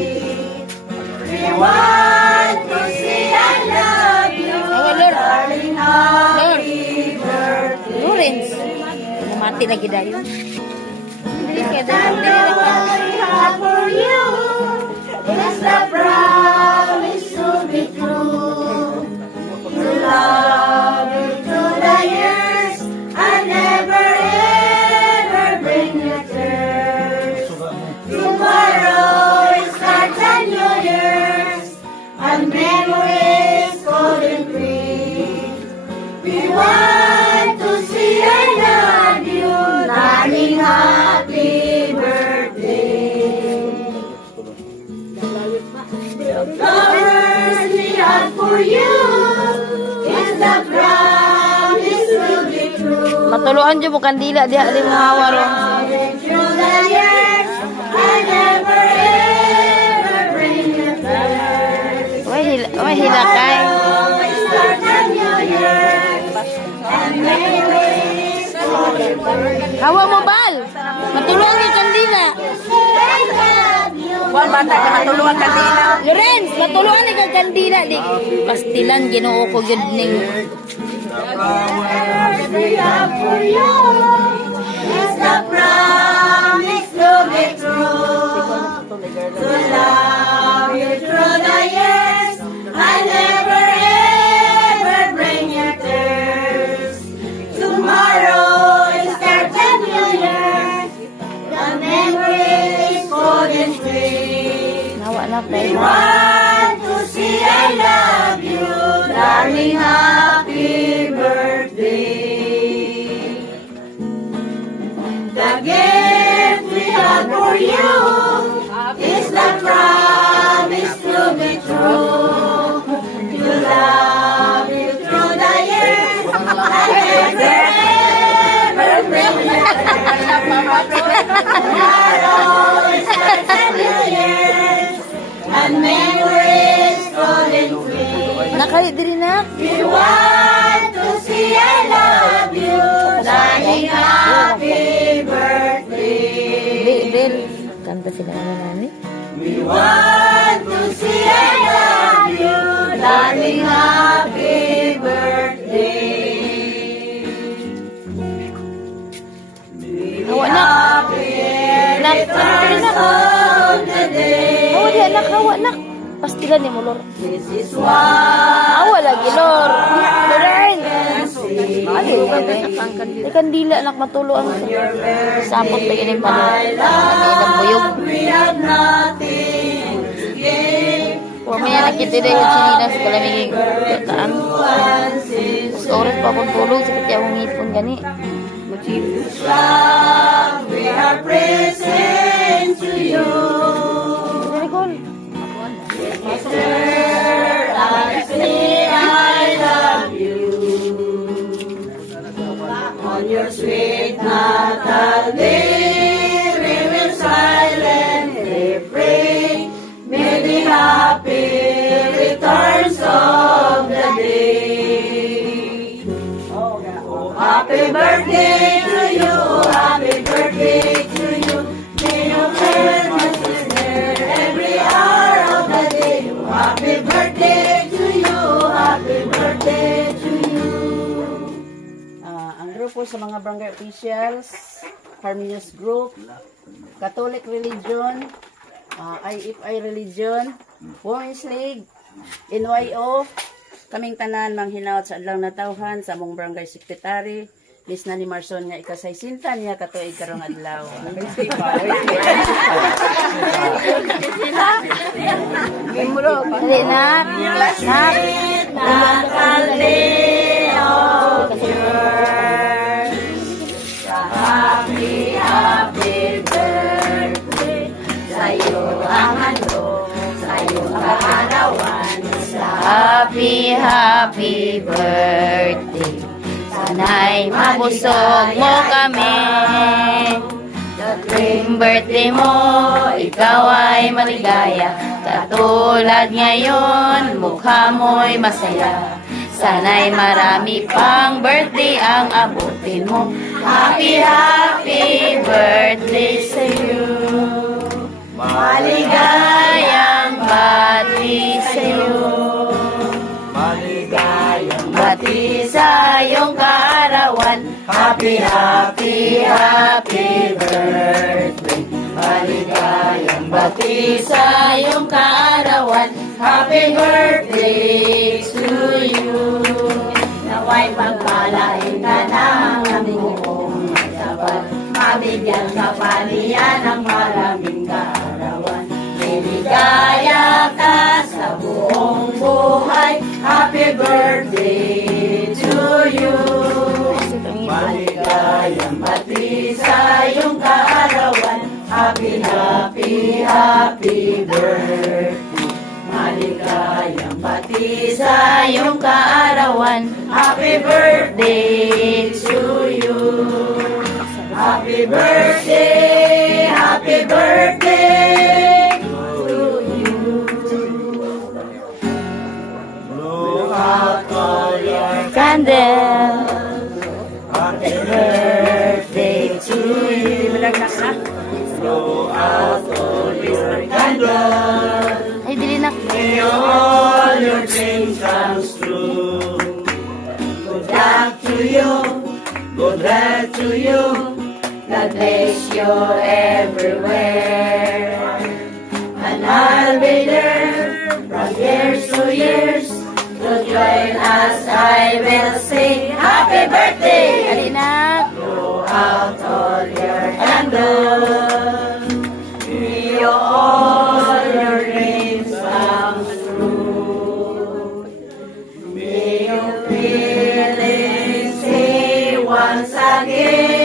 We want to say I love you, darling, happy birthday. Lawrence. Mati lagi dayo. And the love we have for you is the promise to be true. To love you through the years and never ever bring you tears. Tomorrow is our 10 new years and memories golden free. We want to see I love you, darling, happy birthday. The flowers we have for you is the promise to be true. Matuluan dyan mo kandila. Di mo hawa ron. Through the years, I never ever bring you tears. Why hilakay? Always start a new year and memories golden free. Hawa mo bal. Matuluan yung kandila. I love you. Buwan bata ka matulungan ka nila. Lorenz, matuluan yung kandila. Di pastilan ginoo ko yun ning. We have for you is the promise to be true. To love you through the years, I never ever bring you tears. Tomorrow is our 10 new years, the memories golden free. Nawa na We tayo. want to see I love you, darling, happy birthday. The gift we have for you is the promise to be true. To love you through the years and never ever bring you tomorrow is our 10 new years and memories golden free. Nakayo diri na. We want to see I love you, darling, happy birthday. Del. Kanta sila naman namin. We want to see I love you, darling, happy birthday. Hawa na. Nak. Returns of the day. Hawa di anak. Hawa nak. Pastilan ni mo lor. This is what Hawa lagi lor. Lorenz. I see. Di kandila anak matuluan ko. Your Sapot lagi ni birthday, pa. my Ilang buyog. love, we have nothing to give. Huwag may nakita din yung sinilas ko lang yung kataan. Oras pa akong tulog. Sakit kaya akong ngipon gani. Love, we are present to you. Very cool. Dear, I say I love you. On your sweet Natal day, we will silently pray. May the happy returns of the day. Oh, happy birthday to you, happy birthday to you. May your Christmas is near every hour of the day. Happy birthday to you, happy birthday to you. Ang grupo sa mga barangay officials, Harmonious Group, Catholic Religion, IFI Religion, Women's League, NYO, kaming tanan manghinaot sa adlaw na tawhan sa among barangay secretary, Miss Nani Marson nga ikasaysinta niya katuig karong adlaw. Dali nak. Nak. Natal day of yours. Happy, happy birthday. Sa'yo ang handog, sa'yo kaarawan. Happy, happy birthday. Sana'y mabusog mo kami. Tuwing birthday mo, ikaw ay maligaya. Katulad ngayon, mukha mo'y masaya. Sana'y marami pang birthday ang abutin mo. Happy, happy birthday sa iyo. Maligaya happy sa'yo. Maligayang Bati sa iyong kaarawan. happy, happy, happy birthday. Maligayang Bati sa iyong kaarawan. happy birthday to you. Naway pagpalain ka ng aming buong sabat. Mabigyan ka pa niya ng maraming kaarawan. Liligaya ka sa buong buhay. Happy birthday to you. Maligayang bati sa iyong kaarawan. Happy, happy, happy birthday. Maligayang bati sa iyong kaarawan. Happy birthday to you. Happy birthday, happy birthday to you. Blow out all your Candle. happy birthday to you. Blow out all your candles. Ay, dili na. May all your dreams come true. Good luck to you, good health to you. God bless you everywhere. And I'll be there from years to years. To join us, I will sing happy birthday. Ali na. Blow out all your candles. May all your dreams come true. May you feel it, say once again.